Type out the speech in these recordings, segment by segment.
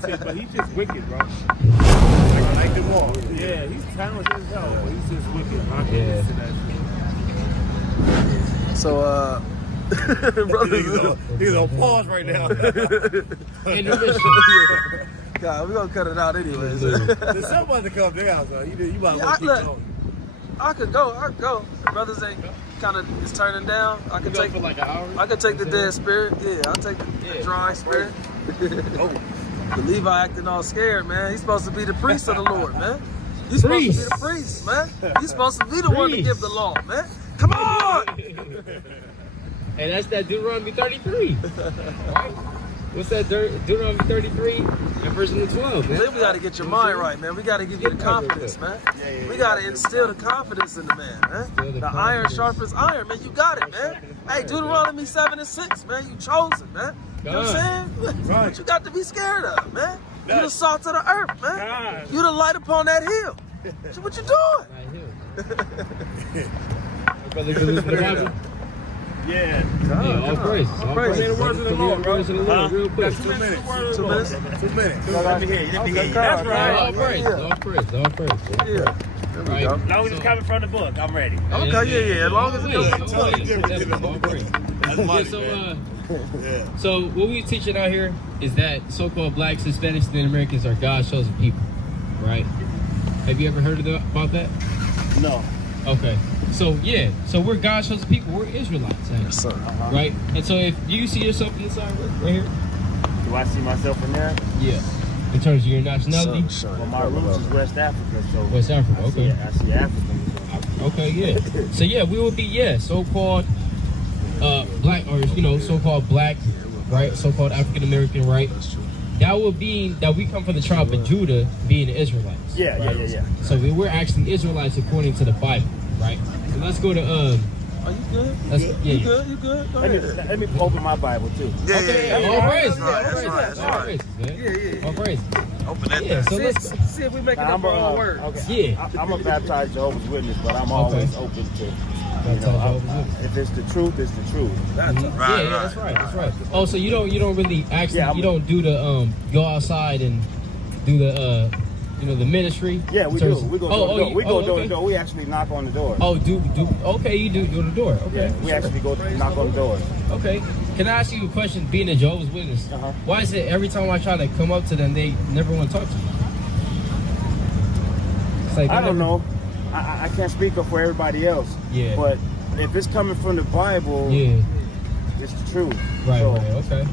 talented, but he's just wicked, bro. I like them all. Yeah, he's talented as hell, but he's just wicked. I can't listen to that shit. So, brothers, he's on pause right now. God, we're gonna cut it out anyways. There's somebody to come down, so you might want to keep going. I could go. The brothers ain't kind of is turning down. I could take for like an hour. I could take the dead spirit. Yeah, I'll take the dry spirit. The Levi acting all scared, man. He's supposed to be the priest of the Lord, man. He's supposed to be the priest, man. He's supposed to be the one to give the law, man. Come on! And that's that Deuteronomy 33. Right? What's that Deuteronomy 33 and verse 12, man? Then we got to get your mind right, man. We got to give you the confidence, man. We got to instill the confidence in the man, man. The iron sharpens iron, man. You got it, man. Hey, Deuteronomy 7:6, man. You chosen, man. You know what I'm saying? What you got to be scared of, man? You the salt of the earth, man. You the light upon that hill. So what you doing? Brother, you listen to the Bible? Yeah. All praise. All praise. Say the words of the Lord, bro. Real quick. 2 minutes. 2 minutes. 2 minutes. Let me hear you. That's right. All praise. Yeah. There we go. As long as it's coming from the book, I'm ready. Okay, yeah. As long as it's All praise. So what we're teaching out here is that so-called blacks, Hispanics, and Americans are God's chosen people, right? Have you ever heard about that? No. Okay. So we're God's chosen people. We're Israelites, actually, right? And so if you see yourself in the side right here, Do I see myself in there? yeah. In terms of your nationality, Well, my roots is West Africa, so West Africa. Okay. I see Africans. Okay. Yeah. So yeah, we would be so-called black, or so-called black, right? So-called African American, right? That would be that we come from the tribe of Judah, being the Israelites. Yeah. So we're actually Israelites according to the Bible, right? So let's go to Are you good? You good? Go ahead. Let me open my Bible too. All praise. All praise. Open that. Yeah. So let's see if we make it up our own words. Okay. Yeah. I'm a baptized Jehovah's Witness, but I'm always open to. If it's the truth, it's the truth. That's right. That's right. Oh, so you don't really actually you don't do the go outside and do the the ministry. Yeah, we do. We go door to door. We go door to okay. door. We actually knock on the door. Oh, okay, you do the door. Okay. Yeah, we actually go knock on the door. Okay. Can I ask you a question? Being a Jehovah's Witness, why is it every time I try to come up to them, they never want to talk to me? It's like I don't know. I can't speak up for everybody else. Yeah. But if it's coming from the Bible, it's the truth. Right, so, right, okay.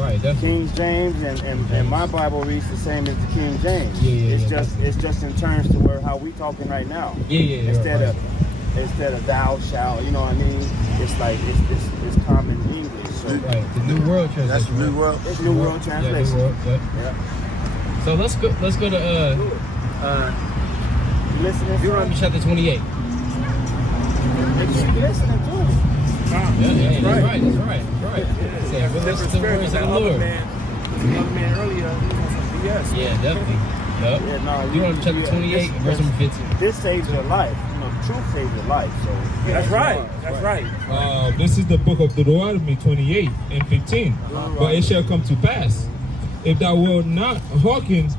Right, definitely. King James and my Bible reads the same as the King James. It's just in terms to where how we talking right now. Instead of thou shalt, you know what I mean? It's like it's common English. So right, the New World Translation. That's the New World. It's New World Translation. Yeah. So let's go to listening. Deuteronomy chapter 28. Listening to it. That's right. Yeah, We'll listen to the words of the Lord. The other man earlier, he was some BS. Yeah, definitely. Yep. Yeah, no, Deuteronomy chapter 28, verse number 15. This saves your life. Truth saves your life. So That's right. This is the book of Deuteronomy 28 and 15. But it shall come to pass, if thou wilt not hearken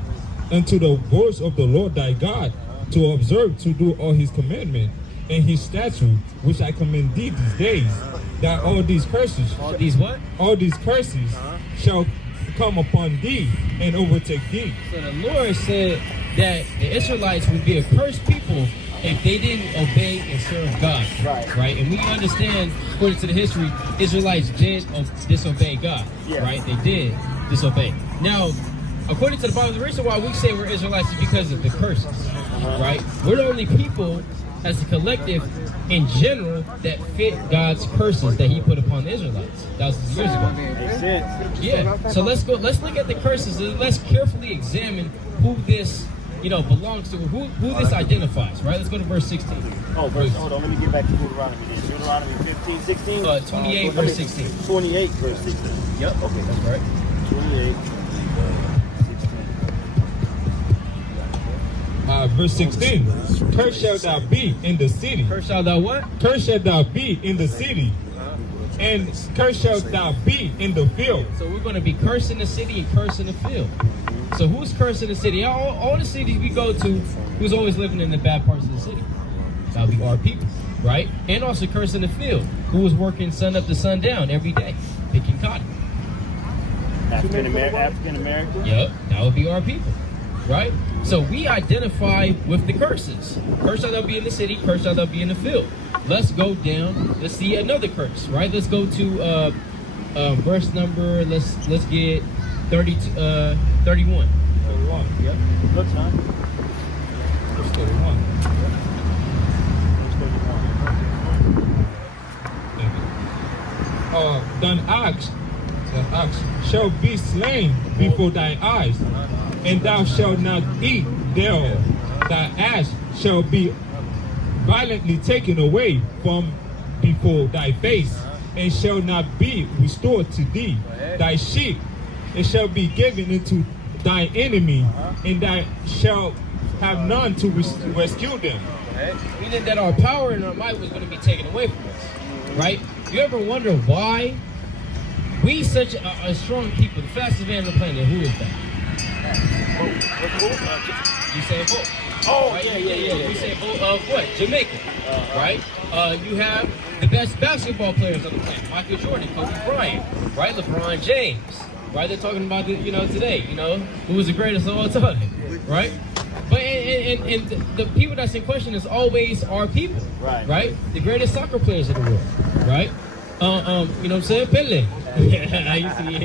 unto the voice of the Lord thy God, to observe to do all his commandments and his statutes, which I command thee these days, that all these curses, All these what? all these curses shall come upon thee and overtake thee. So the Lord said that the Israelites would be a cursed people if they didn't obey and serve God. Right? And we understand, according to the history, Israelites did disobey God. Right? They did disobey. Now, according to the Bible, the reason why we say we're Israelites is because of the curses. Right? We're the only people as a collective in general that fit God's curses that he put upon the Israelites thousands of years ago. Yeah. So let's look at the curses and let's carefully examine who this belongs to, who this identifies, right? Let's go to verse 16. Hold on, let me get back to Deuteronomy. Deuteronomy 15, 16? 28 verse 16. 28 verse 16. Yep. Okay, that's right. 28. Verse 16. Cursed shalt thou be in the city. Cursed shalt thou what? Cursed shalt thou be in the city, and cursed shalt thou be in the field. So we're going to be cursed in the city and cursed in the field. So who's cursed in the city? All the cities we go to, who's always living in the bad parts of the city? That'll be our people, right? And also cursed in the field, who was working sun up to sundown every day, picking cotton. African American. Yep, that would be our people, right? So we identify with the curses. Curse shall thou be in the city, curse shall thou be in the field. Let's go down. Let's see another curse, right? Let's go to verse number. Let's get 31. 31. Yep. Good time. Verse 31. Thine ox shall be slain before thine eyes, and thou shalt not eat thereof. Thy ass shall be violently taken away from before thy face, and shall not be restored to thee. Thy sheep, it shall be given into thy enemy, and thou shalt have none to rescue them. Meaning that our power and our might was going to be taken away from us, right? You ever wonder why we such a strong people, the fastest man on the planet? Who is that? You say Bolt. Oh, right? yeah. You say Bolt of what? Jamaica, right? You have the best basketball players on the planet: Michael Jordan, Kobe Bryant, right? LeBron James, right? They're talking about today, who was the greatest of all time, right? But and the people that's in question is always our people, right? The greatest soccer players in the world, right? You know what I'm saying? Pele. I used to do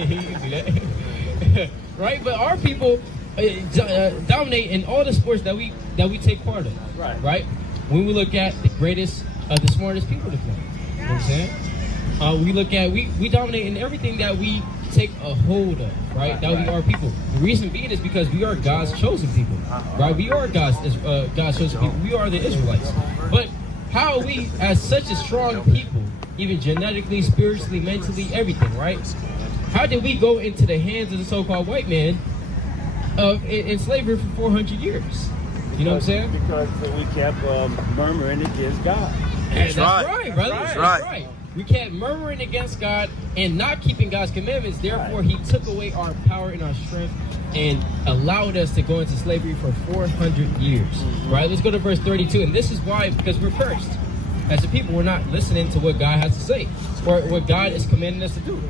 that. Right? But our people dominate in all the sports that we take part of, right? When we look at the greatest, the smartest people to play, you know what I'm saying? We look at, we dominate in everything that we take a hold of, right? That would be our people. The reason being is because we are God's chosen people, right? We are God's chosen people. We are the Israelites. But how are we, as such a strong people, even genetically, spiritually, mentally, everything, right? How did we go into the hands of the so-called white man in slavery for 400 years? You know what I'm saying? Because we kept murmuring against God. That's right, brother. That's right. We kept murmuring against God and not keeping God's commandments. Therefore, He took away our power and our strength and allowed us to go into slavery for 400 years. Right? Let's go to verse 32. And this is why, because we're cursed. As a people, we're not listening to what God has to say or what God is commanding us to do.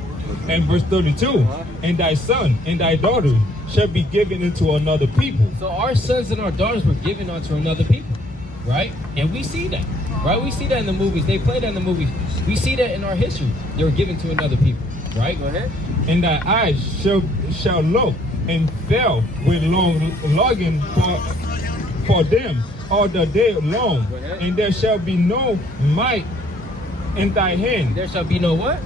And verse 32, and thy son and thy daughter shall be given into another people. So our sons and our daughters were given unto another people, right? And we see that, right? We see that in the movies. They play that in the movies. We see that in our history. They were given to another people, right? Go ahead. And thy eyes shall look and fell with longing for them all the day long, and there shall be no might in thy hand. There shall be no what?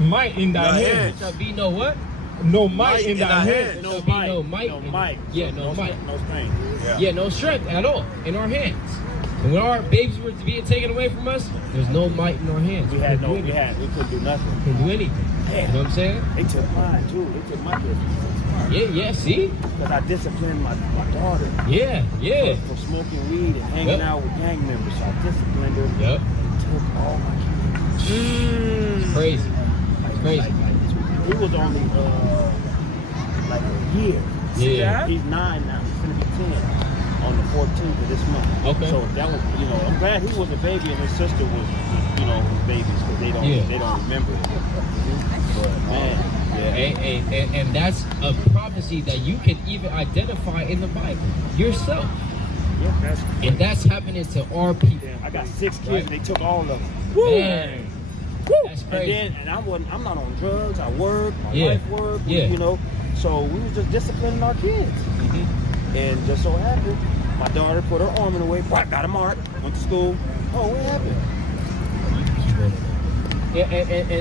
Might in thy hand. There shall be no what? No might in thy hand. There shall be no might. No might. Yeah, no might. No strength. Yeah, no strength at all in our hands. And when our babies were being taken away from us, there's no might in our hands. We couldn't do nothing. We couldn't do anything. You know what I'm saying? They took mine too. They took my kids. Yeah, see? Because I disciplined my daughter. Yeah. For smoking weed and hanging out with gang members. So I disciplined her. Yep. Took all my kids. It's crazy. It's crazy. He was only like a year. Yeah. He's 9 now. He's going to be 10 on the 14th of this month. Okay. So that was, I'm glad he was a baby and his sister was, babies, because they don't remember it. But man. Yeah. And that's a prophecy that you can even identify in the Bible yourself. Yeah, that's happening to our people. I got 6 kids. Right? They took all of them. Man. That's crazy. And I'm not on drugs. I work. My wife work. Yeah. So we was just disciplining our kids. And just so happened, my daughter put her arm in the way. Got a mark. Went to school. Oh, what happened?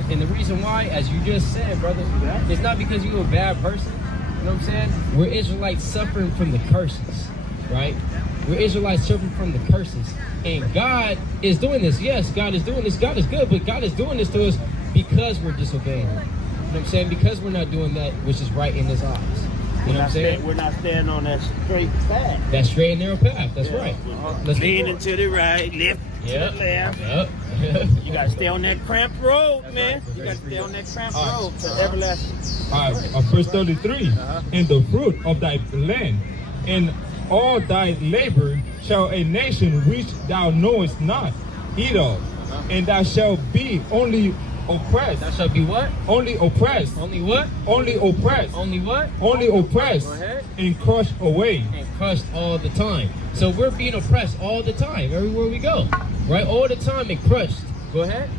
And the reason why, as you just said, brother, it's not because you're a bad person. You know what I'm saying? We're Israelites suffering from the curses, right? We're Israelites suffering from the curses. And God is doing this. Yes, God is doing this. God is good, but God is doing this to us because we're disobeying Him. You know what I'm saying? Because we're not doing that which is right in His eyes. You know what I'm saying? We're not standing on that straight path. That straight and narrow path. That's right. Let's leaning to the right, left to the left. Yep. You gotta stay on that cramped road, man. You gotta stay on that cramped road to everlasting. Verse 33. And the fruit of thy land, and all thy labor, shall a nation which thou knowest not eat of, and thou shalt be only oppressed. That shall be what? Only oppressed. Only what? Only oppressed. Only what? Only oppressed. Go ahead. And crushed away. And crushed all the time. So we're being oppressed all the time, everywhere we go. Right? All the time and crushed. Go ahead.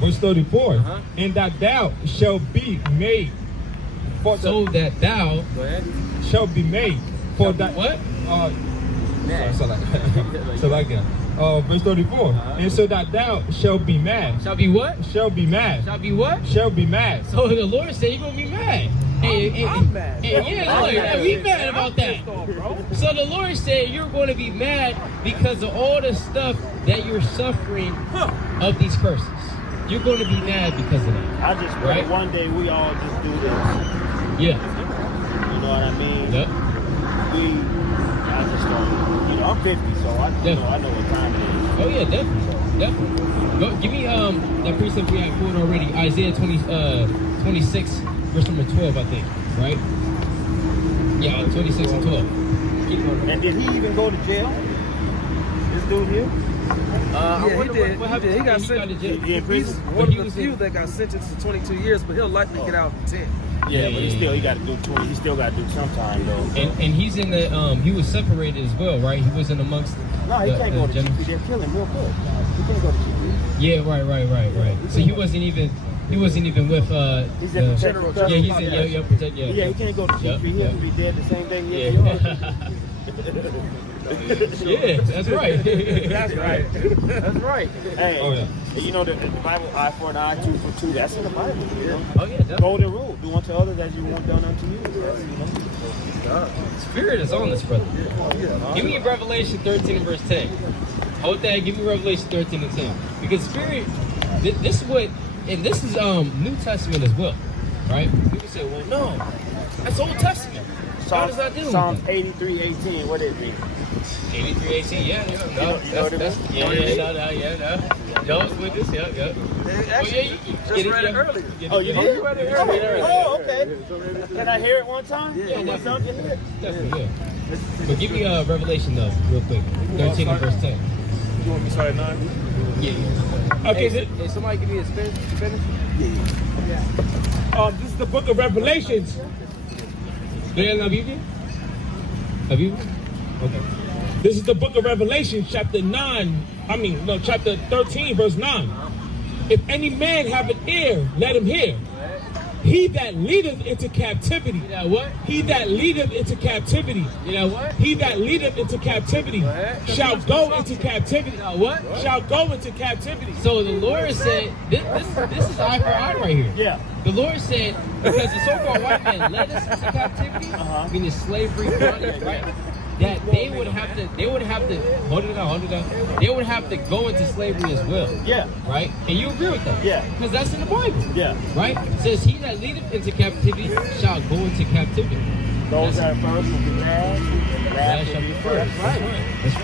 Verse 34. And that thou shalt be made for so that thou, go ahead, shall be made for that. What? So like that. Verse 34. And so that thou shalt be mad. Shall be what? Shall be mad. Shall be what? Shall be mad. So the Lord said you're going to be mad. I'm mad. We mad about that. So the Lord said you're going to be mad because of all the stuff that you're suffering of these curses. You're going to be mad because of that. I just pray one day we all just do this. Yeah. You know what I mean? Yep. I just don't. I'm 50, so I know what time it is. Oh yeah, definitely. Go, give me that precept we had quoted already, Isaiah 26, verse number 12, I think, right? Yeah, 26 and 12. Keep going. And did he even go to jail? This dude here? Yeah, he did. What happened? He got sentenced. He's one of the few that got sentenced to 22 years, but he'll likely get out in 10. Yeah, but he got to do 20. He still got to do some time though. So. And he's in the he was separated as well, right? He wasn't amongst. No, he can't go to GP. They'll kill him real quick. He can't go to GP. Yeah, right. So he wasn't even with he's in general. Yeah, he's in protect. Yeah, he can't go to GP. He'll be dead the same day. Yeah, that's right. That's right. Hey, you know the Bible, eye for an eye, tooth for tooth. That's in the Bible. You know? Oh yeah, definitely. Golden rule: do unto others as you want done unto you. Spirit is on this, brother. Give me Revelation 13 and verse 10. Hold that. Give me Revelation 13 and 10. Because Spirit, this is what, and this is New Testament as well, right? People say, well, no, that's Old Testament. How does that do? Psalm 83:18. What is it? 83:18. Yeah. No, Jones with this. Yeah. Actually, just read it earlier. Oh, you did? You read it earlier. Oh, okay. Can I hear it one time? Yeah. My son can hear it. Definitely, yeah. But give me Revelation though, real quick. 13 and verse 10. You want me to start at 9? Yeah. Okay. Hey, somebody give me a finish. This is the book of Revelations. ¿Leen la Biblia? ¿La Biblia? Okay. This is the book of Revelation, chapter 13, verse 9. If any man have an ear, let him hear. He that leadeth into captivity. You know what? He that leadeth into captivity. You know what? He that leadeth into captivity shall go into captivity. You know what? Shall go into captivity. So the Lord said, this is eye for eye right here. Yeah. The Lord said, because the so-called white man led us into captivity, meaning slavery, bondage, right? That they would have to, hold it down. They would have to go into slavery as well. Yeah. Right? And you agree with that? Yeah. Because that's in the Bible. Yeah. Right? It says, he that leadeth into captivity shall go into captivity. Those that are first will be last, and the last shall will be first. That's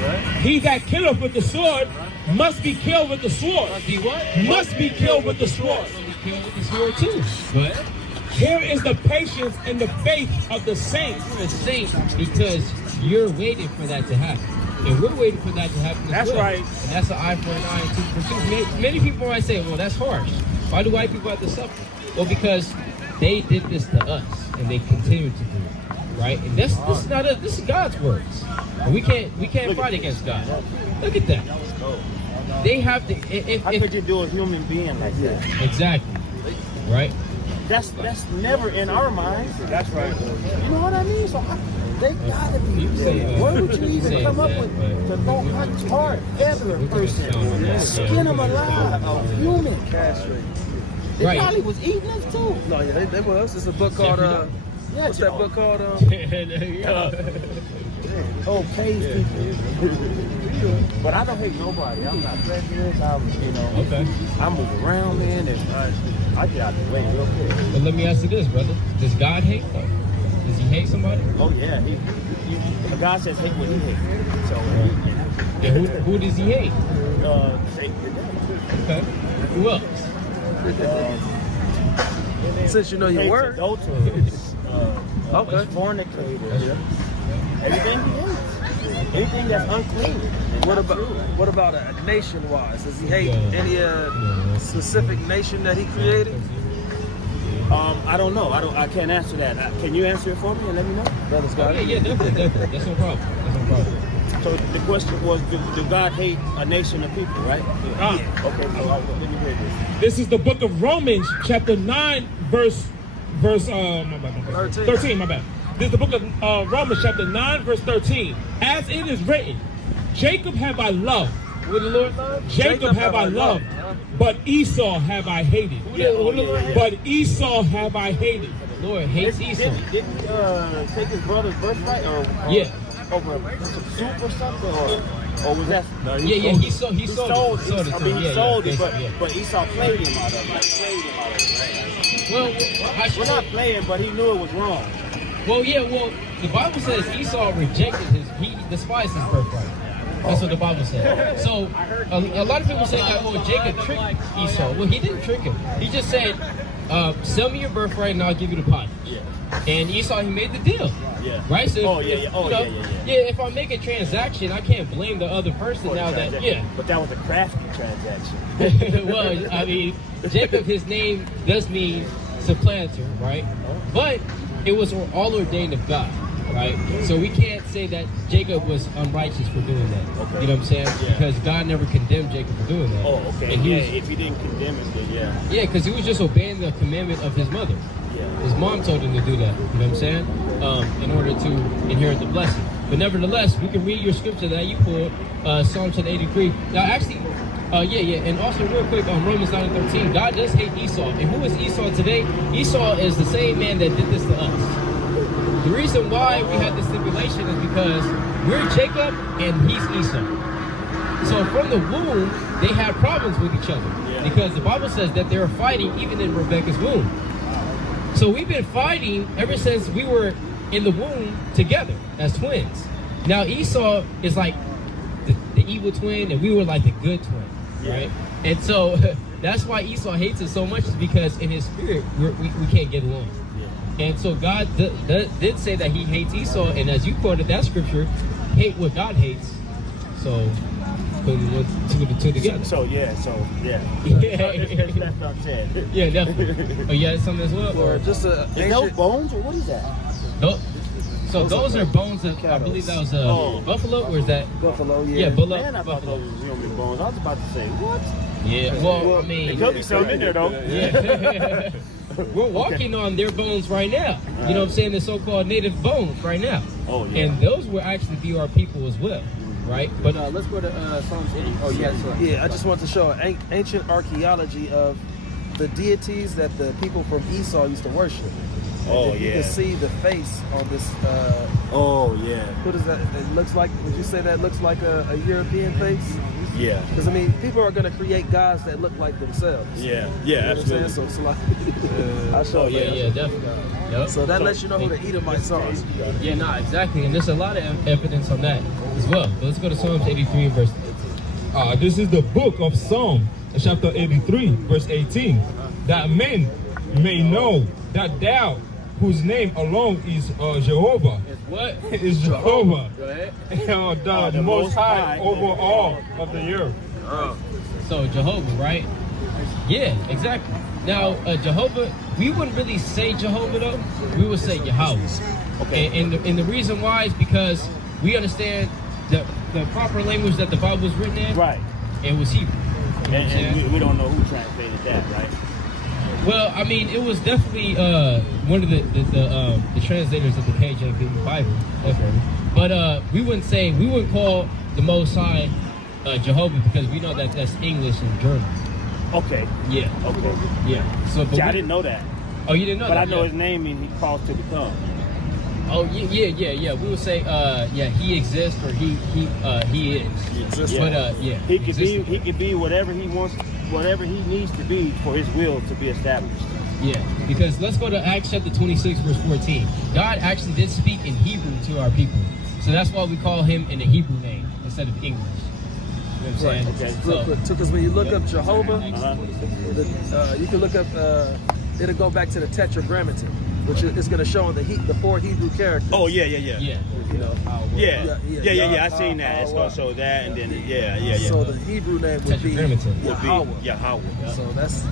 right. He that killeth with the sword must be killed with the sword. Must be what? Must be killed with the sword. Must be killed with the sword too. But Here is the patience and the faith of the saints. you're a saint because you're waiting for that to happen. And we're waiting for that to happen as That's well. right. And that's an eye for an eye and tooth for tooth. Many people might say, well, that's harsh. Why do white people have to suffer? Well, because they did this to us and they continue to do it. Right? And this is not us. This is God's words. And we can't fight against God. Look at that. They have to. How could you do a human being like that? Exactly. Right? That's never in our minds. That's right. You know what I mean? So they gotta be. What would you even come up with to go hunt hard, feather a person, skin them alive, a human? They Right. probably was eating us too. No, yeah, they was. It's a book called what's that book called? Oh, cave people. But I don't hate nobody. I'm not prejudiced. I move around, man, and I get out the way real quick. But let me ask you this, brother. Does God hate though? Does he hate somebody? Oh yeah, God says hate what he hates. So Yeah, who does he hate? Satan. Okay. Who else? Since you know your word. Adulterers, Okay. fornicators, everything he hates. Anything that's unclean. What about nation-wise? Does he hate any specific nation that he created? I don't know. I can't answer that. Can you answer it for me and let me know? Brothers got it. Yeah, definitely. That's no problem. So the question was, do God hate a nation of people, right? Ah. Okay, so let me hear this. This is the book of Romans, chapter 9, verse 13, my bad. This is the book of Romans, chapter 9, verse 13. As it is written, Jacob have I loved. Who the Lord loved? Jacob have I loved, but Esau have I hated. But Esau have I hated. The Lord hates Esau. Didn't he take his brother's birthright or over some soup or something, or was that? No, he sold it. He sold it, but Esau played him out of it. Well, we're not playing, but he knew it was wrong. Well, the Bible says Esau rejected he despised his birthright. That's what the Bible said. So a lot of people say that, Jacob tricked Esau. Well, he didn't trick him. He just said, sell me your birthright and I'll give you the pot. Yeah. And Esau, he made the deal. Yeah. Right? So if I make a transaction, I can't blame the other person now that, But that was a crafty transaction. Well, I mean, Jacob, his name does mean supplanter, right? But it was all ordained of God, right? So we can't say that Jacob was unrighteous for doing that. Okay. You know what I'm saying? Yeah. Because God never condemned Jacob for doing that. Oh, okay. And if he didn't condemn him, then Yeah, because he was just obeying the commandment of his mother. Yeah. His mom told him to do that, you know what I'm saying? In order to inherit the blessing. But nevertheless, we can read your scripture that you pulled, Psalm 83. Now, actually, and also real quick on Romans 9:13, God does hate Esau. And who is Esau today? Esau is the same man that did this to us. The reason why we have this stipulation is because we're Jacob and he's Esau. So from the womb, they had problems with each other because the Bible says that they were fighting even in Rebekah's womb. So we've been fighting ever since we were in the womb together as twins. Now Esau is like the evil twin and we were like the good twin, right? And so that's why Esau hates us so much, is because in his spirit we can't get along. And so God did say that he hates Esau, and as you quoted that scripture, hate what God hates. So putting two together. That's what I'm saying. Yeah, definitely. Oh, yeah, something as well? Or just a those bones, or what is that? So those are bones that I believe that was buffalo, or is that buffalo? Yeah, buffalo. Man, I thought those were human bones. I was about to say what? Yeah, well, I mean, there could be something in there though. Yeah. We're walking on their bones right now. You know what I'm saying? The so-called native bones right now. Oh yeah. And those will actually be our people as well, right? But let's go to Psalms 80. Oh yes. Yeah, I just want to show ancient archaeology of the deities that the people from Esau used to worship. Oh You can see the face on this. What is that? It looks like. Would you say that looks like a European face? Yeah. Because I mean, people are going to create gods that look like themselves. Yeah. You Yeah. know what I'm saying? Absolutely. So it's like, I'll show you. Yeah, definitely. Yep. So that lets you know who the Edomites are. Yeah, nah, exactly. And there's a lot of evidence on that as well. But let's go to Psalms 83 and verse 18. This is the book of Psalm, chapter 83, verse 18. That men may know that thou, whose name alone is Jehovah, What? is Jehovah, Go ahead. the Most High over all of the earth. So Jehovah, right? Yeah, exactly. Now Jehovah, we wouldn't really say Jehovah though. We would say Yahweh. Okay. And the reason why is because we understand the proper language that the Bible was written in. Right. It was Hebrew. You know And we don't know who translated that, right? Well, I mean, it was definitely one of the translators of the KJV Bible, definitely. But we wouldn't call the Most High Jehovah, because we know that that's English and German. Okay. Yeah. Okay. Yeah. So, but I didn't know that. Oh, you didn't know but that? But I know his name means he calls to become. Oh yeah. We would say he exists, or he is. He exists. But he could be whatever he wants, whatever he needs to be for his will to be established. Yeah, because let's go to Acts chapter 26 verse 14. God actually did speak in Hebrew to our people, so that's why we call him in a Hebrew name instead of English. what I'm saying? Okay. Real quick, because when you look up Jehovah, you can look up, it'll go back to the Tetragrammaton, which is going to show on the 4 Hebrew characters. Oh, yeah. Yeah. You know, Yeah. I seen that. It's gonna show that, and then yeah. So the Hebrew name would be Tetragrammaton. Yahweh. So that's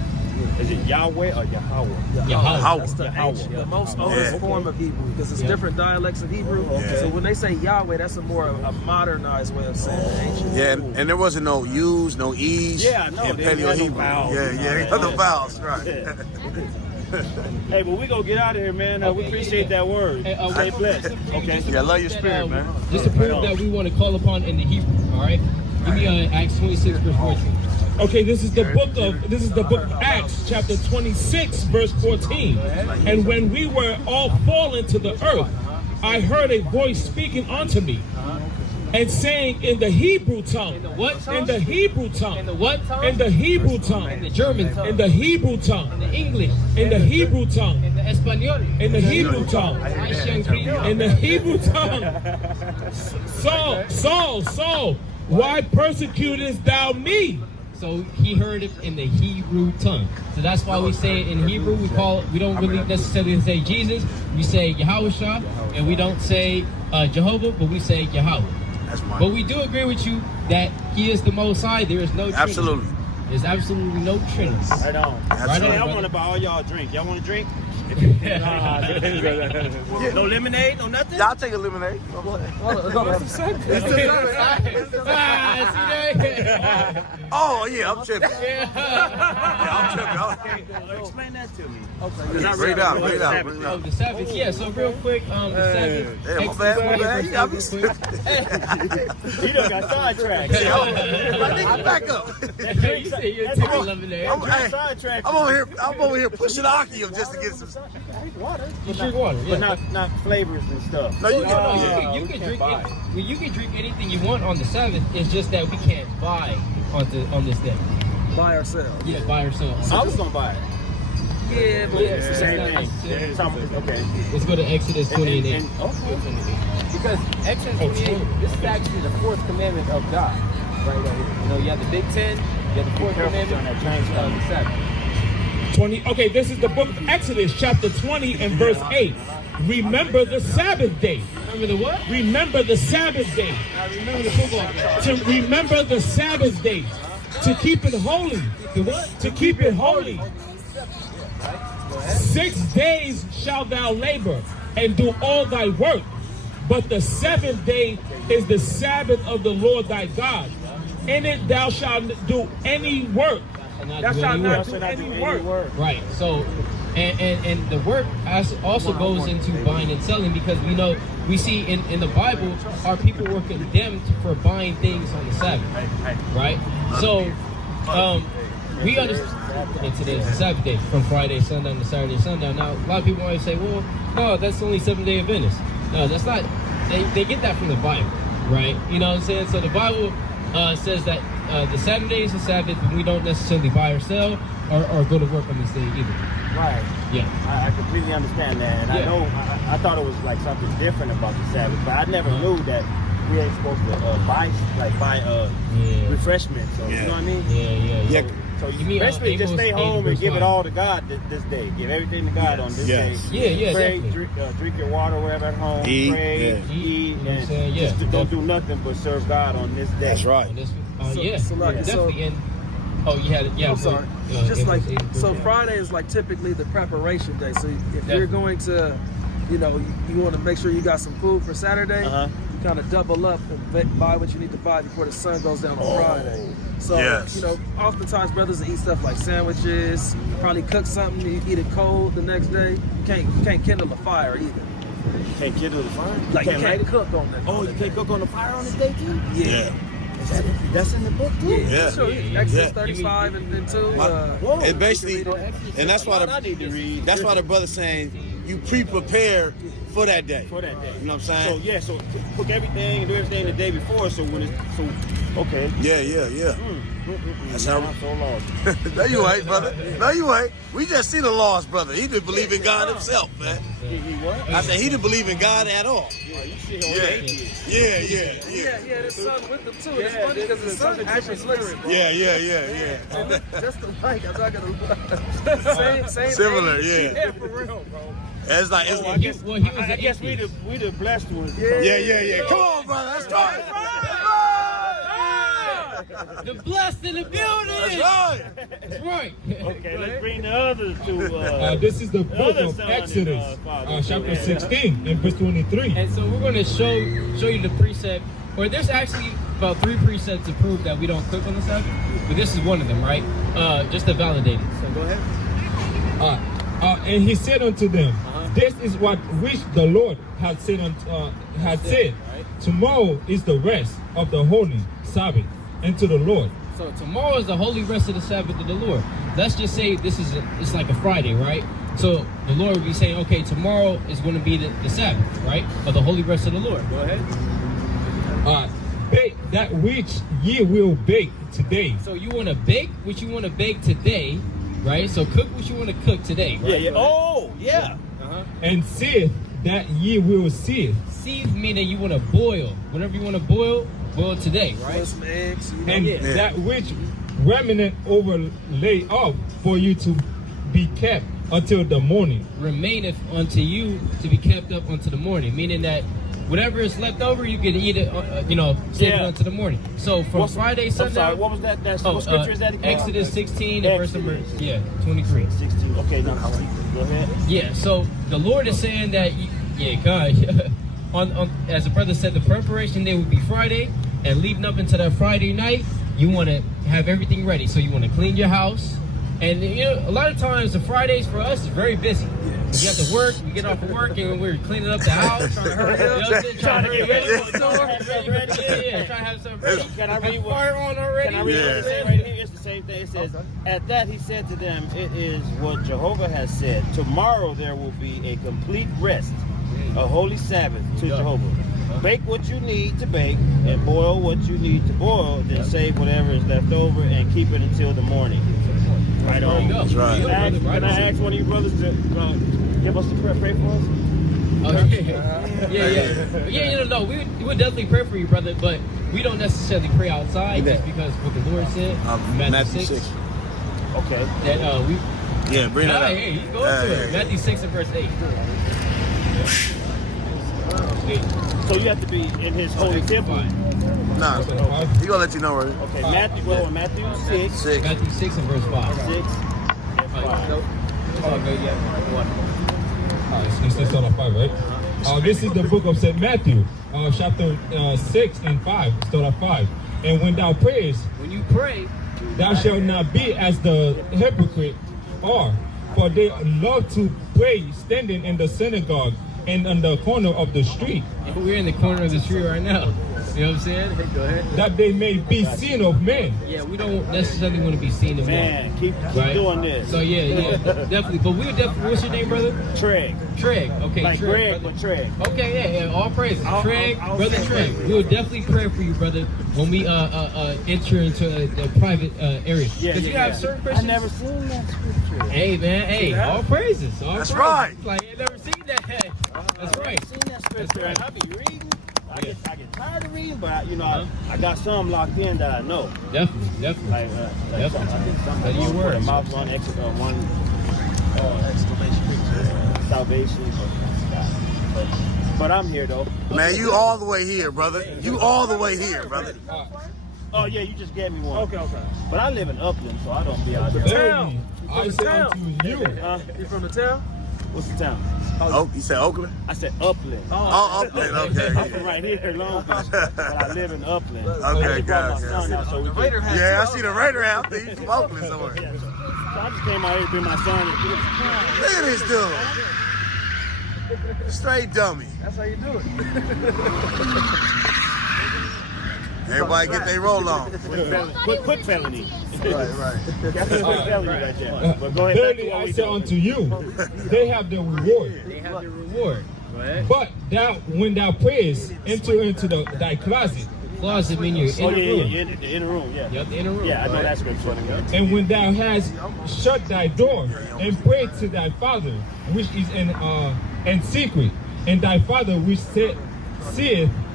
Is it Yahweh or Yahweh? Yahweh. That's the Yahweh. the most oldest form of Hebrew, because it's different dialects of Hebrew. So when they say Yahweh, that's a more a modernized way of saying the ancient. Yeah, and there wasn't no U's, no E's. Yeah, no, in they had no Paleo Hebrew. vowels. Yeah, no vowels, right. Hey, but we gonna get out of here, man. We appreciate that word. Hey, Stay blessed. Okay. Yeah, love your spirit, man. Just to prove that we want to call upon in the Hebrew, all right? Give me Acts 26, verse 14. Okay, this is the book of Acts, chapter 26, verse 14. And when we were all fallen to the earth, I heard a voice speaking unto me, and saying in the Hebrew tongue. In the what tongue? In the Hebrew tongue. In the what tongue? In the Hebrew tongue. In the German tongue. In the Hebrew tongue. In the English. In the Hebrew tongue. In the Espanol. In the Hebrew tongue. In In the Hebrew tongue. Saul, why persecutest thou me? So he heard it in the Hebrew tongue. So that's why we say it in Hebrew. We don't really necessarily say Jesus. We say Yahushua, and we don't say Jehovah, but we say Yahweh. That's mine. But we do agree with you that he is the Most High. There is no Trinity. Absolutely. There's absolutely no Trinity. Right on. Absolutely. I want to buy all y'all a drink. Y'all want a drink? No lemonade, no nothing? Yeah, I'll take a lemonade. Oh, yeah, I'm tripping. I'm tripping. Explain that to me. Bring it out. Oh, the Sabbath. Yeah, so real quick, the Sabbath. Hey, my bad. You got me. He done got sidetracked. My nigga, back up. You say you're taking lemonade. Sidetracked. I'm over here pushing Octave just to get some. You drink water, But yeah. not flavors and stuff. No, you You can drink you can drink anything you want on the Sabbath. It's just that we can't buy on this day. Buy or sell. Yeah, buy or sell. I was gonna buy it. Yeah, but it's the Same thing. Okay. Let's go to Exodus 20 and 8. Because Exodus 28, this is actually the 4th commandment of God. Right over here. You know, you have the Big Ten, you have the 4th commandment, the Sabbath. 20. Okay, this is the book of Exodus, chapter 20 and verse 8. Remember the Sabbath day. Remember the what? Remember the Sabbath day. I remember the football game. To remember the Sabbath day. To keep it holy. The what? To keep it holy. 6 days shalt thou labor and do all thy work. But the 7th day is the Sabbath of the Lord thy God. In it thou shalt do any work. Thou shalt not do any work. Right. So, and the work also goes into buying and selling, because we see in the Bible our people were condemned for buying things on the Sabbath. Right. So, we understand. And today's the Sabbath day, from Friday sundown to Saturday sundown. Now, a lot of people always say, well, no, that's only 7-day Adventist. No, that's not. They get that from the Bible, right? You know what I'm saying? So the Bible says that the Saturday is the Sabbath, and we don't necessarily buy or sell or go to work on this day either. Right. Yeah. I completely understand that, and I know I thought it was like something different about the Sabbath, but I never knew that we ain't supposed to buy refreshments. Or, you know what I mean? Yeah. So You mean, basically just stay home and give it all to God this day. Give everything to God on this day. Yeah, Pray, definitely. drink your water wherever at home. Eat, Pray, yeah. eat, You know what I'm and saying? just don't do nothing but serve God on this day. That's right. Definitely. And you had it. Yeah, I'm sorry. Just like, so Friday is like typically the preparation day. So if you're going to, you want to make sure you got some food for Saturday, you kind of double up and buy what you need to buy before the sun goes down on Friday. So, oftentimes brothers eat stuff like sandwiches, probably cook something, you eat it cold the next day. You can't kindle a fire either. You can't kindle the fire? Like you can't cook on that. Oh, you can't cook on the fire on this day too? Yeah. That's in the book too? Yeah. Sure. Exodus 35 and 2. And basically, and that's why I need to read. that's why the brother's saying you pre-prepare for that day. For that day. You know what I'm saying? So cook everything and do everything the day before. So when it's okay. Yeah. That's how I'm so lost. No, you ain't, brother. No, you ain't. We just see the lost, brother. He didn't believe in God himself, man. He what? I said he didn't believe in God at all. Oh, you see Yeah, the son with them too. It's funny because the son actually looks yeah. just alike. I'm not gonna same Similar, age. yeah. for real, bro. It's like, it's, I guess we the blessed ones. yeah. Come on, brother. Let's go. The blessed in the building. That's right. That's right. Okay, let's bring the others to. This is the book other of son Exodus, father. chapter 16, and verse 23. And so we're going to show you the precept, or there's actually about 3 precepts to prove that we don't cook on the Sabbath, but this is one of them, right? Just to validate it. So go ahead. And he said unto them, this is what which the Lord had said. Tomorrow is the rest of the holy Sabbath unto the Lord. So tomorrow is the holy rest of the Sabbath of the Lord. Let's just say it's like a Friday, right? So the Lord will be saying, okay, tomorrow is going to be the Sabbath, right? Of the holy rest of the Lord. Go ahead. Bake that which ye will bake today. So you want to bake what you want to bake today, right? So cook what you want to cook today. Right? Yeah. Oh, yeah. And seeth that ye will seeth. Seethe meaning you want to boil. Whatever you want to boil today, right? Some eggs. And that which remnant overlay up for you to be kept until the morning. Remaineth unto you to be kept up unto the morning. Meaning that whatever is left over, you can eat it, save it unto the morning. So from Friday, Sunday. I'm sorry, what was that? What scripture is that again? Exodus 16 and verse number 23. 16. Okay, now go ahead. Yeah, so the Lord is saying that, God, on as the brother said, the preparation day would be Friday, and leading up into that Friday night, you want to have everything ready. So you want to clean your house. And a lot of times the Fridays for us is very busy. You have to work, we get off of work, and we're cleaning up the house, trying to hurry up, trying to get ready for the store. Trying to have something ready. Can I read fire on already? Can I read what it says right here? It's the same thing. It says, at that he said to them, it is what Jehovah has said. Tomorrow there will be a complete rest, a holy Sabbath to Jehovah. Bake what you need to bake and boil what you need to boil, then save whatever is left over and keep it until the morning. Right on. That's right. Can I ask one of you brothers to give us the prayer, pray for us? No, we would definitely pray for you, brother, but we don't necessarily pray outside just because what the Lord said, Matthew 6. Okay. That Yeah, bring that up. Hey, he's going to it. Matthew 6 and verse 8. So you have to be in his holy temple. Nah, he gonna let you know, right? Okay, Matthew 6. Matthew 6 and verse 5. 6 and 5. It's start at 5, right? This is the book of St. Matthew, chapter 6 and 5, start at 5. And when thou prayest, when you pray, thou shalt not be as the hypocrite are, for they love to pray standing in the synagogue and on the corner of the street. We're in the corner of the street right now. You know what I'm saying? Hey, go ahead. That they may be seen of men. Yeah, we don't necessarily want to be seen of men. Keep doing this. So definitely. But we would definitely. What's your name, brother? Treg. Okay, like Treg. Greg, but Treg. Okay, yeah. All praises. Treg, brother Treg. We would definitely pray for you, brother, when we enter into the private area. Because you have certain Christians. I never seen that scripture. Hey, man. All praises. That's right. Like I never seen that. That's right. I've seen that scripture, and I be reading. I get tired of reading, but I got some locked in that I know. Definitely. Like Definitely. Your words. Mouth one exclamation. Salvation. But I'm here though. Man, you all the way here, brother. You all the way here, brother. Oh yeah, you just gave me one. Okay. But I live in Upland, so I don't be out there. Town. I say unto you. You from the town? What's the town? Oh, you said Oakland? I said Upland. Oh, Upland, okay. I'm from right here, Long Beach, but I live in Upland. Okay, got gotcha. So Yeah, I see the Raider out there. He's from Oakland somewhere. So I just came out here to bring my son. Look at this dude. Straight dummy. That's how you do it. Everybody get their roll on. Quick felony. Right. That's a quick felony right there. But go ahead. Verily I say unto you, they have the reward. They have the reward. Go ahead. But when thou prayest, enter into thy closet, closet mean your inner room. The inner room, yeah. Yep, the inner room. Yeah, I know that scripture. And when thou hast shut thy door and prayed to thy Father, which is in secret, and thy Father which seeth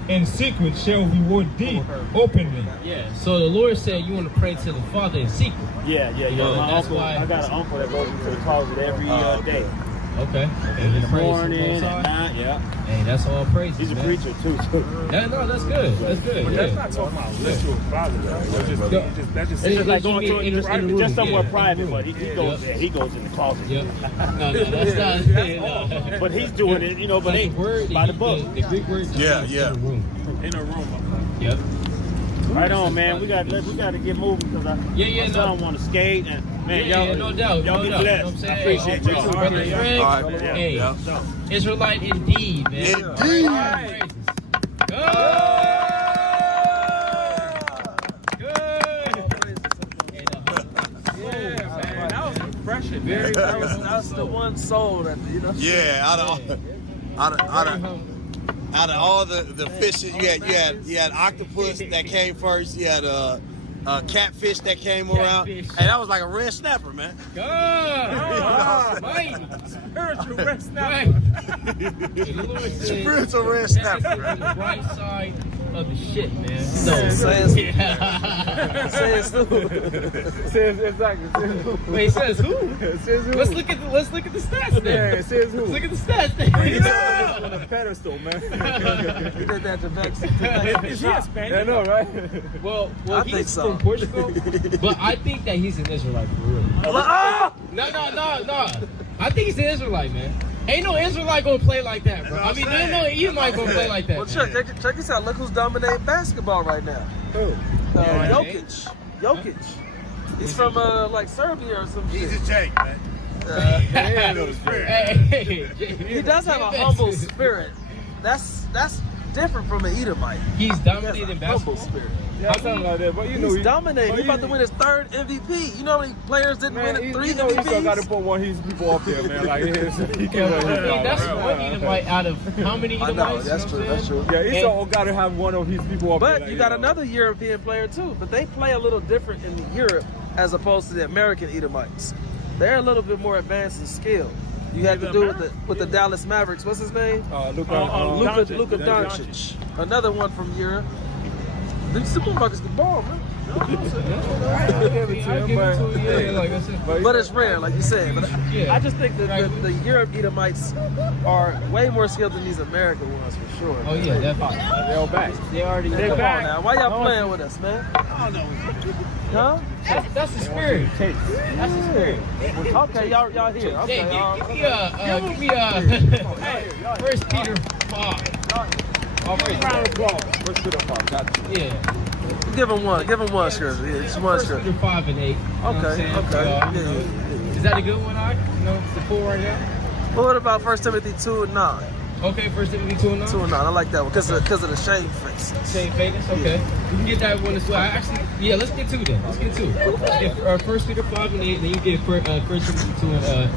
in secret shall reward thee openly. Yeah, so the Lord said you want to pray to the Father in secret. Yeah. That's Uncle, why I got an uncle that goes into the closet every day. Okay. In the morning, at night, yeah. Hey, that's all praise. He's a preacher too. Yeah, no, that's good. That's good. But that's not talking about literal father, though. That's just It's just like going to just somewhere yeah. private, but he goes there. He goes in the closet. Yep. No, that's not. But he's doing it, but ain't by the book. The Greek word. Yeah. in a room. Yep. Right on, man. We got to get moving because I don't want to skate and man, y'all, no doubt. y'all No get doubt. blessed. You know what I'm saying? I appreciate y'all. Brother Frank, All right. hey, Israelite indeed, man. Indeed. Right. That's the one soul that Yeah, out of all the fishes, you had octopus that came first. You had catfish that came around. Hey, that was like a red snapper, man. Spiritual red snapper. Spiritual red snapper. The right side of the shit, man. No, says who? Says exactly. Wait, says who? Says who? Let's look at the stats then. Yeah, it says who? Let's look at the stats then. On a pedestal, man. He did that to vex. Is he Hispanic? I know, right? Well, I he's think so. from Portugal, but I think that he's an Israelite for real. No. I think he's an Israelite, man. Ain't no Israelite gonna play like that, bro. I mean, ain't no Edomite gonna play like that. Well, check this out. Look who's dominating basketball right now. Who? Jokic. He's from like Serbia or some shit. He's a Jake, man. He does have a humble spirit. That's different from an Edomite. He's dominating He has a humble basketball. spirit. Yeah, something like that. But you know, He's dominating. He's about to win his third MVP. You know how many players didn't win it? 3 He still got to MVPs? put one of his people up there, man. Like, he That's one Edomite out of how many I Edomites? know, that's true. That's true. Yeah, he still got to have one of his people up there. But like, you got another European player too. But they play a little different in Europe as opposed to the American Edomites. They're a little bit more advanced in skill. You had to do with the Dallas Mavericks. What's his name? Luka Doncic. Another one from Europe. These motherfuckers can ball, man. But it's rare, like you said. But I just think that the Europe Edomites are way more skilled than these American ones, for sure. Oh yeah, definitely. They're back. Come on now, why y'all playing with us, man? I don't know. Huh? That's the spirit. That's the spirit. Okay, y'all here. Okay, Give me First Peter 5. Round of applause. First Peter 5. Got you. Yeah. give him one. Give him one scripture. Yeah, just one scripture. First Peter 5 and 8. You know what I'm Okay, saying? okay. Yeah. Is that a good one, I? You know, the full right now? Well, what about 1 Timothy 2 and 9? Okay, 1 Timothy 2 and 9. 2 and 9. I like that one because of the shame face. Shane Vegas, okay. You can get that one as well. Let's get two then. Let's get two. If 1 Peter 5 and 8, then you get 1 Timothy 2 and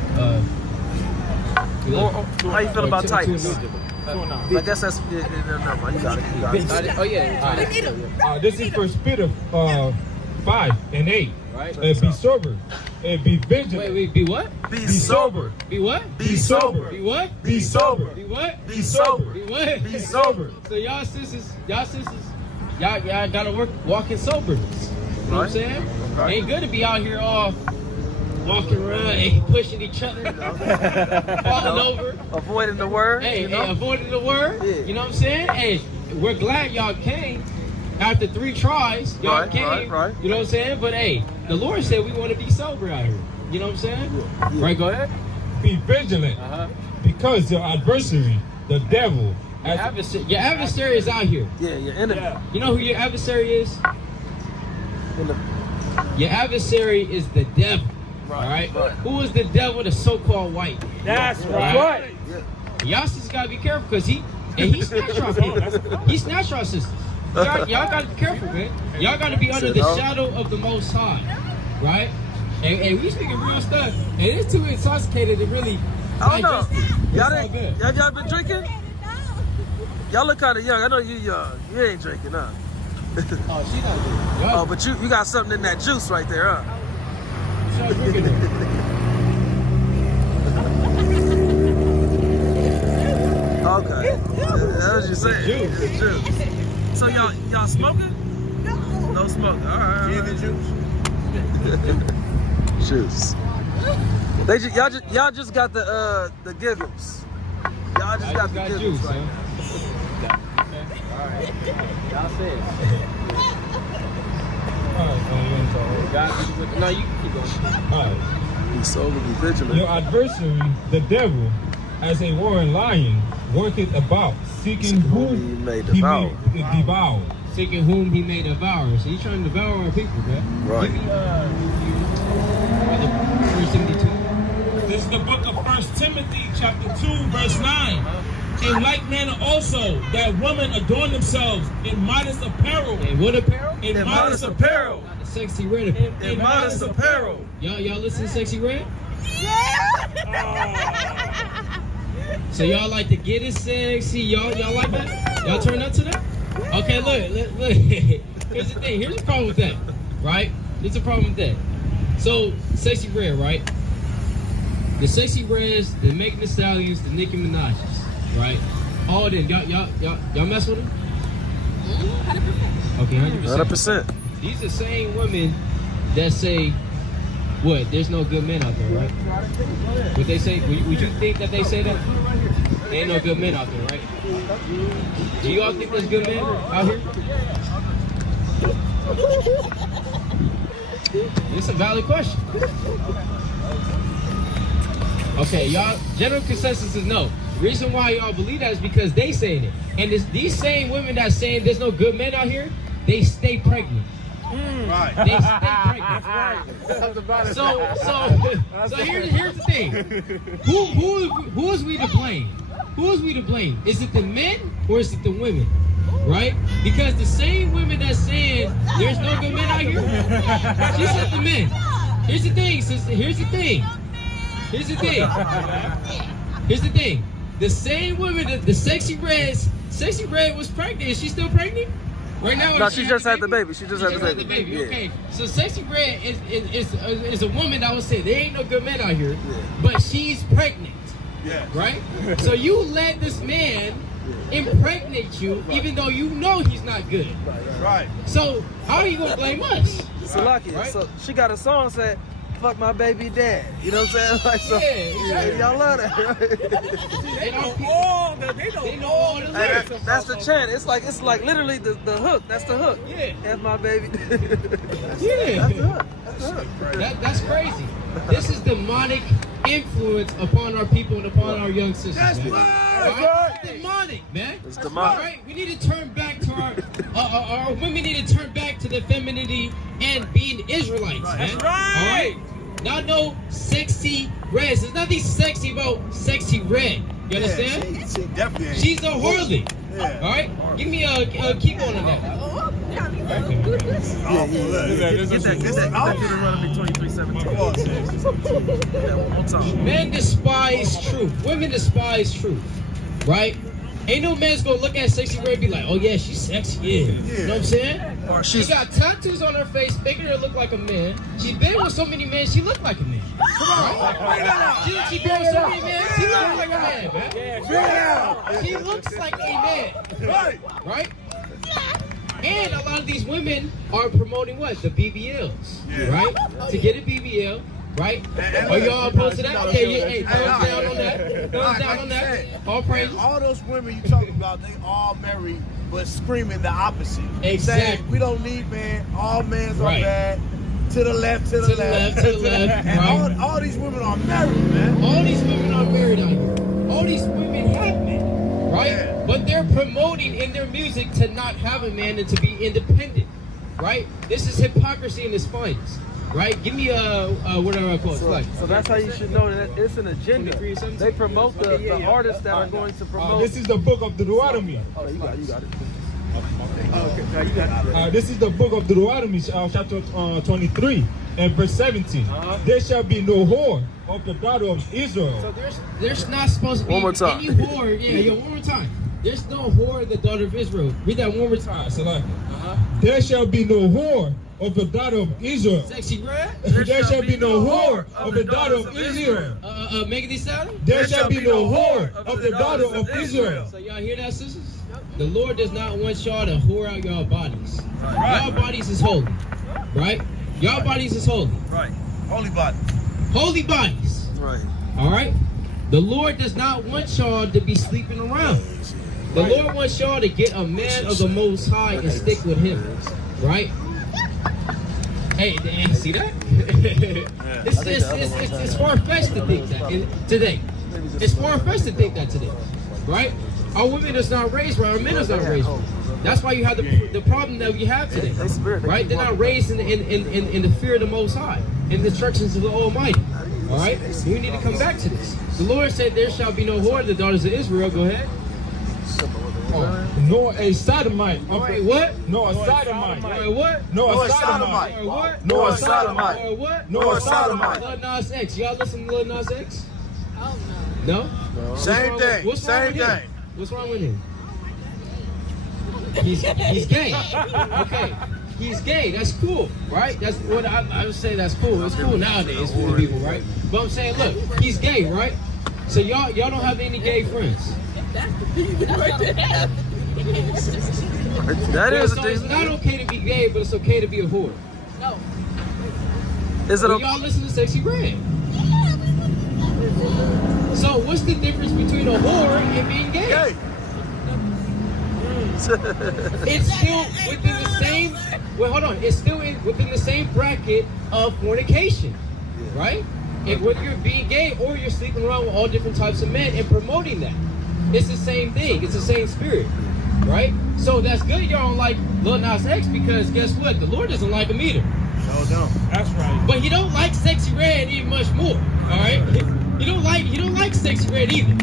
How you feel about Titus? 2 and 9. I guess that's you got it. Oh yeah. This is 1 Peter 5 and 8. Right. Be sober and be vigilant. Wait, be what? Be sober. Be what? Be sober. Be what? Be sober. Be what? Be sober. Be what? Be sober. So y'all sisters, y'all gotta walk in soberness. You know what I'm saying? Right. Ain't good to be out here all walking around and pushing each other, falling over. Avoiding the word. Hey, you know? avoiding the word. Yeah. You know what I'm saying? Hey, we're glad y'all came. After 3 tries, y'all came. Right. You know what I'm saying? But hey, the Lord said we want to be sober out here. You know what I'm saying? Yeah. Right, go ahead. Be vigilant because your adversary, the devil, Your adversary is out here. Yeah, your enemy. Yeah. You know who your adversary is? Your adversary is the devil. All right? Who is the devil? The so-called white. That's right. Y'all just gotta be careful because he snatched our people. He snatched our sisters. Y'all gotta be careful, man. Y'all gotta be under the shadow of the Most High, right? And we speaking real stuff, and it's too intoxicated to really. I don't know. It's all good. Y'all been drinking? Y'all look kind of young. I know you young. You ain't drinking, huh? Oh, she not good. Oh, but you got something in that juice right there, huh? She's not drinking it. Okay. That's what you saying. It's juice. So y'all smoking? No smoking. All right. Gin and juice. Juice. Y'all just got the giggles. Y'all just got the giggles juice, right huh? now. Alright. Y'all say it. No, you can keep going. Alright. Be sober, be vigilant. Your adversary, the devil, as a roaring lion, worketh about, seeking whom he may he devour. may devour. Seeking whom he may devour. So he's trying to devour our people, man. Right. Give me, First Timothy 2. This is the book of 1 Timothy chapter 2 verse 9. In like manner also that women adorn themselves in modest apparel. And what apparel? In modest apparel. Not the Sexy Red apparel. In modest apparel. Y'all listen to Sexy Red? So y'all like to get it sexy? Y'all like that? Y'all turn up to that? Okay, look. Here's the thing. Here's the problem with that, right? Here's the problem with that. So, Sexy Red, right? The Sexy Reds, the Megan Thee Stallions, the Nicki Minaj's, right? All them. Y'all mess with them? 100%. Okay, 100%. 100%. These are the same women that say, what? There's no good men out there, right? Would they say? Would you think that they say that? There ain't no good men out there, right? Do y'all think there's good men out here? It's a valid question. Okay, y'all. General consensus is no. The reason why y'all believe that is because they saying it, and these same women that saying there's no good men out here, they stay pregnant. Right. They stay pregnant. So here's the thing. Who is we to blame? Who is we to blame? Is it the men or is it the women? Right? Because the same women that's saying there's no good men out here, she said the men. Here's the thing, sister. Here's the thing. The same women, the Sexy Red was pregnant. Is she still pregnant? Right now, No, she just had the baby. She just had the baby. Yeah. Okay, so Sexy Red is a woman that would say there ain't no good men out here, but she's pregnant. Yeah. Right? So you let this man impregnate you, even though you know he's not good. Right. So how are you gonna blame us? So lucky. Right? So she got a song said, "Fuck my baby dad." You know what I'm saying? Like, so, Yeah. y'all love that, right? They know all the Hey, lyrics. that's the chant. It's like literally the hook. That's the hook. Yeah. F my baby. Yeah. That's the hook. That's the hook. That's crazy. This is demonic influence upon our people and upon our young sisters. That's right. It's demonic, man. It's demonic. All right? We need to turn back to our women need to turn back to their femininity and being Israelites, man. That's right. All right? Not no sexy reds. There's nothing sexy about Sexy Red. You understand? She definitely ain't. She's a harlot. Yeah. All right? Give me a keep on that. Get that Deuteronomy 23:17. Men despise truth. Women despise truth. Right? Ain't no man's gonna look at Sexy Red and be like, oh yeah, she's sexy. Yeah. You know what I'm saying? Or She got tattoos on her face making her look like a man. She's been with so many men, she look like a man. Right? She been with so many men, she looks like a man, man. She looks like a man. Right? And a lot of these women are promoting what? The BBLs. Right? To get a BBL. Right? Are y'all opposed to that? Okay, hey, thumbs down on that. Thumbs down on that. All praise. All those women you talking about, they all married, but screaming the opposite. Exactly. Saying, we don't need men. All men are Right. bad. To the left, to the left. To the left, And right. all these women are married, man. All these women are married out here. All these women have men, right? Yeah. But they're promoting in their music to not have a man and to be independent, right? This is hypocrisy in its finest, right? Give me whatever I call it. Flex. So that's how you should know that it's an agenda. They promote the artists that are going to promote. This is the book of Deuteronomy. Oh, you got it. This is the book of Deuteronomy, chapter 23 and verse 17. There shall be no whore of the daughter of Israel. So there's not supposed to be One more time. any whore. Yeah, one more time. There's no whore of the daughter of Israel. Read that one more time. There shall be no whore of the daughter of Israel. Sexy red. There shall be no whore of the daughter of Israel. Make it sound. There shall be no whore of the daughter of Israel. So y'all hear that, sisters? The Lord does not want y'all to whore out y'all bodies. Y'all bodies is holy, right? Y'all bodies is holy. Right. Holy body. Holy bodies. Right. All right? The Lord does not want y'all to be sleeping around. The Lord wants y'all to get a man of the Most High and stick with him, right? Hey, see that? It's far-fetched to think that today. It's far-fetched to think that today, right? Our women is not raised right. Our men is not raised right. That's why you have the problem that you have today, right? They're not raised in the fear of the Most High, in the instructions of the Almighty. All right, we need to come back to this. The Lord said, "There shall be no whore of the daughters of Israel." Go ahead. Nor a sodomite. Wait, what? Nor a sodomite. Wait, what? Nor a sodomite. What? Nor a sodomite. What? Nor a sodomite. Lil Nas X. Y'all listen to Lil Nas X? No. Same thing. Same thing. What's wrong with him? He's gay. Okay. He's gay. That's cool, right? That's what I would say. That's cool. It's cool nowadays for the people, right? But I'm saying, look, he's gay, right? So y'all don't have any gay friends. That is a so thing. it's not okay to be gay, but it's okay to be a whore. No. Is it Well, y'all listen to Sexy Red. So what's the difference between a whore and being gay? It's still within the same. Well, hold on. It's still within the same bracket of fornication, right? And whether you're being gay or you're sleeping around with all different types of men and promoting that, it's the same thing. It's the same spirit, right? So that's good. Y'all don't like Lil Nas X because guess what? The Lord doesn't like him either. No, don't. That's right. But he don't like Sexy Red even much more. All right. He don't like Sexy Red either.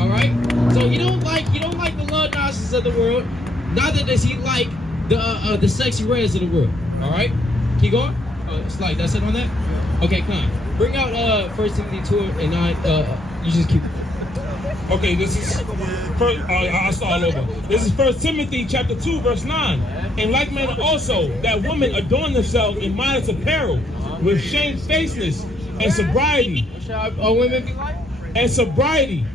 All right. So he don't like the Lil Nas's of the world. Neither does he like the Sexy Reds of the world. All right. Keep going. It's like that's it on that. Okay, come on. Bring out 1 Timothy 2:9. You just keep. Okay, this is I'll start all over. This is 1 Timothy chapter 2, verse 9. In like manner also, that women adorn themselves in modest apparel, with shamefacedness and sobriety. Shall women be like? And sobriety,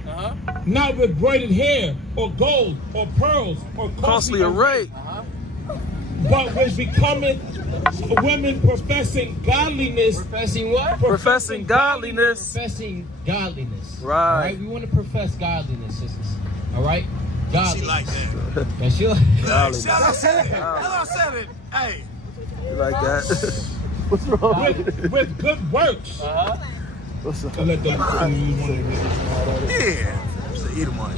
not with braided hair, or gold, or pearls, or costly array, but which becometh women professing godliness. Professing what? professing godliness. Professing godliness. Right. All right. We want to profess godliness, sisters. All right. Godliness. She like that. Yeah, she like. Godliness. I said it. Hey. You like that? What's wrong? With good works. What's up? And let them Yeah. It's the Edomite.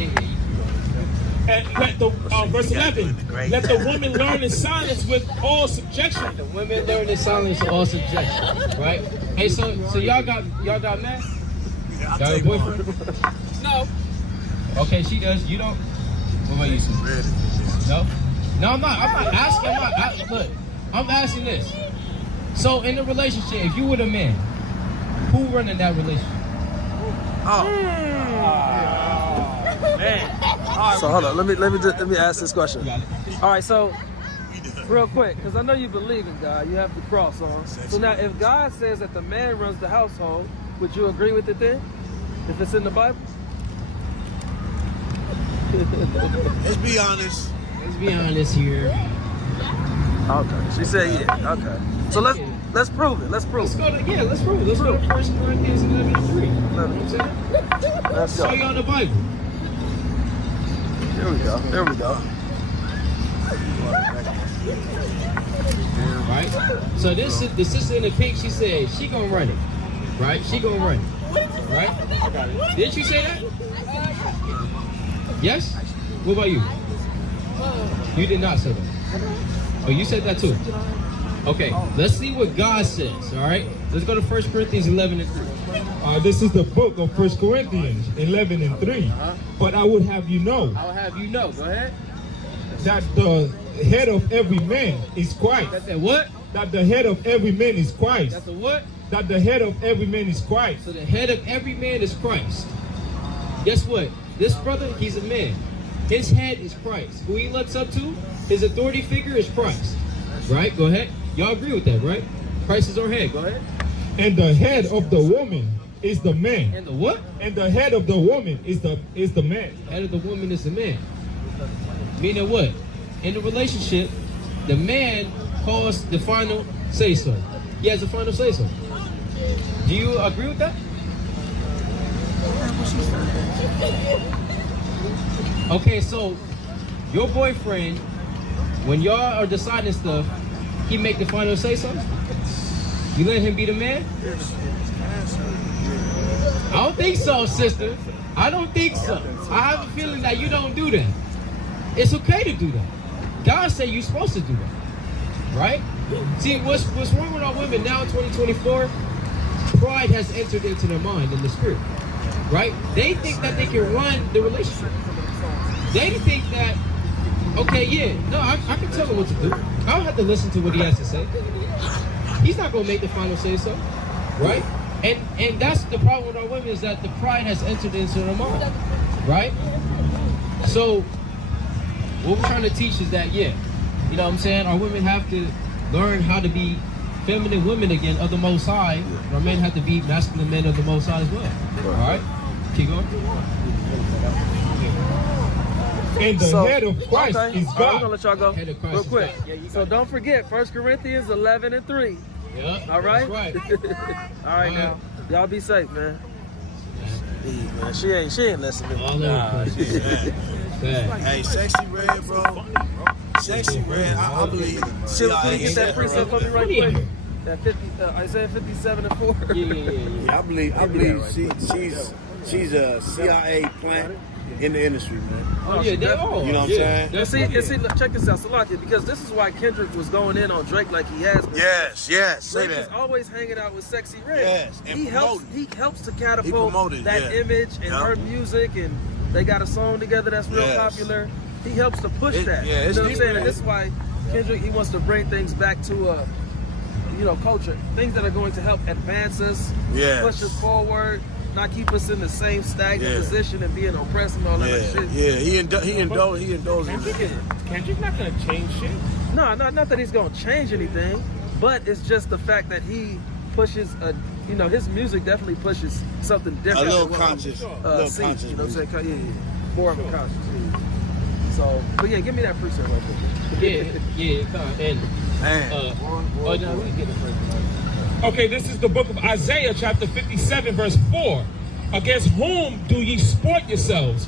And let the verse 11. Let the woman learn in silence with all subjection. The women learn in silence with all subjection. Right. Hey, so y'all got mad? I'll Got a take boyfriend? No. Okay, she does. You don't. What about you? No. No, I'm not asking. Look, I'm asking this. So in a relationship, if you were the man, who running that relationship? Man. So hold on, let me ask this question. All right, so real quick, because I know you believe in God, you have the cross on. So now, if God says that the man runs the household, would you agree with it then? If it's in the Bible? Let's be honest. Let's be honest here. Okay, she said yeah. Okay, so let's prove it. Let's prove Let's it. go to let's prove it. Let's go to 1 Corinthians 11:3. You know what I'm saying? Let's Show go. you on the Bible. There we go. There we go. Right? So the sister in the pink, she said she gonna run it. Right? She gonna run it. Right? Didn't you say that? Yes? What about you? You did not say that. Oh, you said that too. Okay, let's see what God says, all right? Let's go to 1 Corinthians 11:3. This is the book of 1 Corinthians 11:3. But I would have you know. I'll have you know. Go ahead. That the head of every man is Christ. That's that what? That the head of every man is Christ. That's the what? That the head of every man is Christ. So the head of every man is Christ. Guess what? This brother, he's a man. His head is Christ. Who he looks up to, his authority figure is Christ. Right? Go ahead. Y'all agree with that, right? Christ is our head. Go ahead. And the head of the woman is the man. And the what? And the head of the woman is the man. Head of the woman is the man. Meaning what? In the relationship, the man calls the final say-so. He has the final say-so. Do you agree with that? Okay, so your boyfriend, when y'all are deciding stuff, he make the final say-so? You let him be the man? I don't think so, sister. I don't think so. I have a feeling that you don't do that. It's okay to do that. God said you're supposed to do that. Right? See, what's wrong with our women now in 2024? Pride has entered into their mind and the spirit. Right? They think that they can run the relationship. They think that, okay, yeah, no, I can tell him what to do. I don't have to listen to what he has to say. He's not going to make the final say so. Right? And that's the problem with our women, is that the pride has entered into their mind. Right? So, what we're trying to teach is that, yeah, you know what I'm saying? Our women have to learn how to be feminine women again of the Most High. Our men have to be masculine men of the Most High as well. All right? Keep going. And the head of Christ is God. We're going to let y'all go real is quick. God. So don't forget, 1 Corinthians 11:3. Yeah. All right? That's right. All right, now. Y'all be safe, man. Man, she ain't listening. All over the place. Hey, Sexy Red, bro. Sexy Red, I believe. Can you get that precept for me right quick? That 50, Isaiah 57:4. Yeah, I believe she's a CIA plant in the industry, man. Oh, yeah, they all. You know what I'm saying? See, look, check this out, Salakia, because this is why Kendrick was going in on Drake like he has been. Yes, say Drake is that. always hanging out with Sexy Red. Yes, and he helps to catapult that yeah. image and her music, and they got a song together that's real popular. He helps to push that. Yeah, you know what I'm saying? And this is why Kendrick, he wants to bring things back to culture, things that are going to help advance us, push us forward, not keep us in the same stagnant position and being oppressed and all that shit. Yeah, he indulges. Kendrick not gonna change shit. No, not that he's gonna change anything, but it's just the fact that he pushes his music definitely pushes something different. A little conscious. You know what I'm saying? Yeah. More of a conscious. So, but yeah, give me that precept right quick. Okay, this is the book of Isaiah, chapter 57, verse 4. Against whom do ye sport yourselves?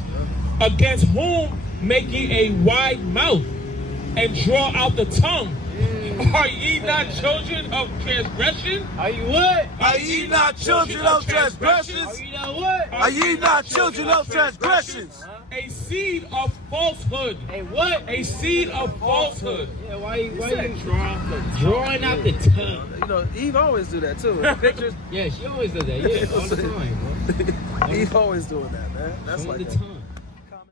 Against whom make ye a wide mouth and draw out the tongue? Are ye not children of transgression? Are you what? Are ye not children of transgressions? Are you not what? Are ye not children of transgressions? A seed of falsehood. A what? A seed of falsehood. Yeah, why you drawing out the tongue? You know, Eve always do that too. Pictures. Yeah, she always does that. Yeah, all the time, bro. Eve always doing that, man. That's showing like the tongue.